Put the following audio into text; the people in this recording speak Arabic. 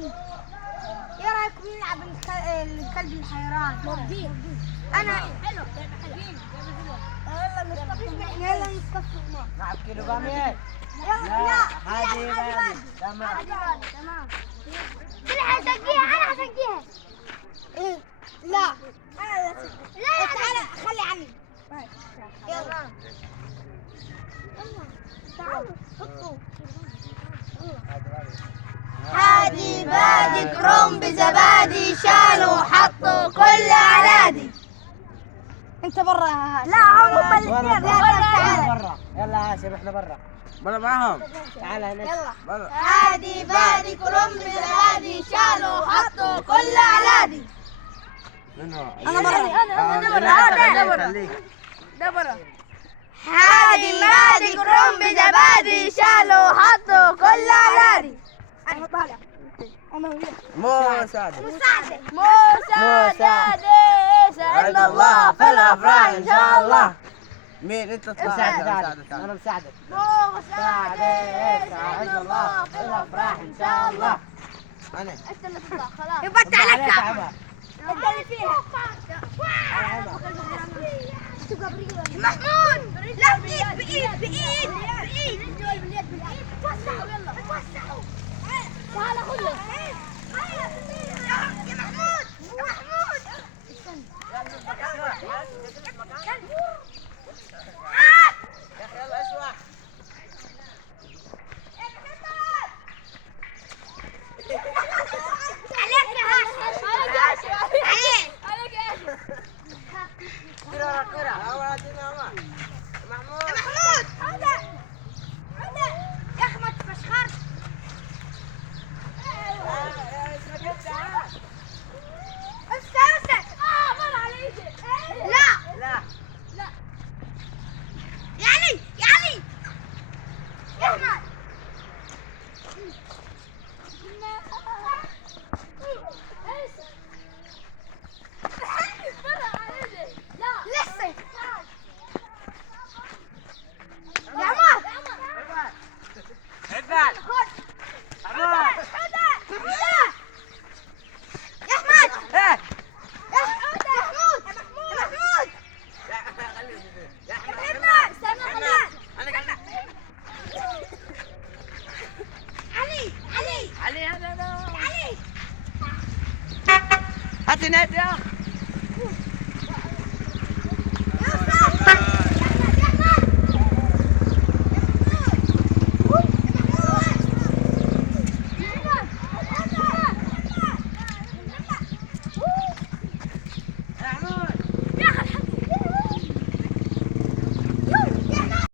ايه رايكم نلعب الكلب الحيران؟ انا حلو. يلا نصطفي نلعب كيلو بامية. لا هذه تمام. تمام. انا هسقيها. إيه؟ لا لا تعال خلي عني. يلا تعالوا حطوا. هادي بادي كرنب زبادي شالوا حطوا كل عنادي. انت برا. لا هم الاثنين. لا برا. يلا هاشم احنا برا. برا معاهم. تعال هنا. يلا برا. هادي بادي كرنب زبادي شالوا حطوا كل عنادي. انا برا. ده برا. هادي بادي كرنب زبادي شالوا حطوا كل عنادي. انا طالع. مساعدة. مساعدة سعدنا الله في الافراح ان شاء الله. مين انت مساعدة. انا مساعدك. مساعدة سعدنا الله في الافراح ان شاء الله. انا انت اللي تطلع خلاص. يبقى انت عليك تعبها. انت اللي فيها. محمود لا بايد. وسعوا يلا وسعوا. تعال خذ. يا محمود. يلا اسمع. محمود هذا يا احمد فشخرت. استنى مر على ايدي. لا يا علي يا احمد. لسه يا عمر. عباد. يا احمد. ايه. يا محمود. يا استنى علي علي هذا. علي. هات نادي.